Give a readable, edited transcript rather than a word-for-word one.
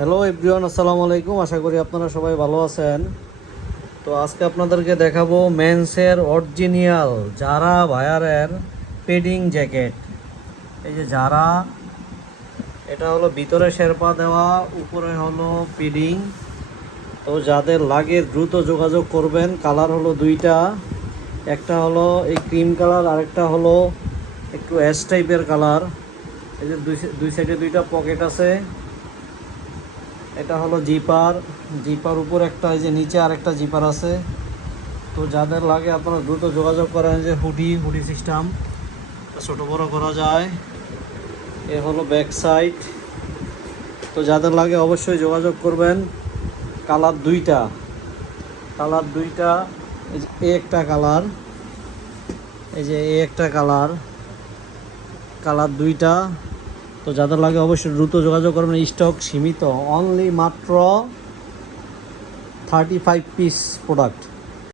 Hello everyone, আসসালামু আলাইকুম। আশা করি আপনারা সবাই ভালো আছেন। তো আজকে আপনাদেরকে দেখাবো মেন্সের অরিজিনাল জারা ভায়ারের পেডিং জ্যাকেট। এই যে জারা, এটা হলো ভিতরে শেরপা দেওয়া, উপরে হলো পেডিং। তো যাদের লাগে দ্রুত যোগাযোগ করবেন। কালার হলো দুইটা, একটা হলো এই ক্রিম কালার, আরেকটা হলো একটু অ্যাশ টাইপের কালার। এই যে দুই সাইডে দুইটা পকেট আছে। এটা হলো জিপার, জিপার উপর একটা, এই যে নিচে আরেকটা জিপার আছে। তো যাদের লাগে আপনারা দ্রুত যোগাযোগ করেন। যে হুডি সিস্টেম, ছোটো বড়ো করা যায়। এ হলো ব্যাক সাইড। তো যাদের লাগে অবশ্যই যোগাযোগ করবেন। কালার দুইটা, এই যে এ একটা কালার, এই যে এ একটা কালার দুইটা। তো যাদের লাগে অবশ্যই দ্রুত যোগাযোগ করবেন। স্টক সীমিত, অনলি মাত্র 35 পিস প্রোডাক্ট।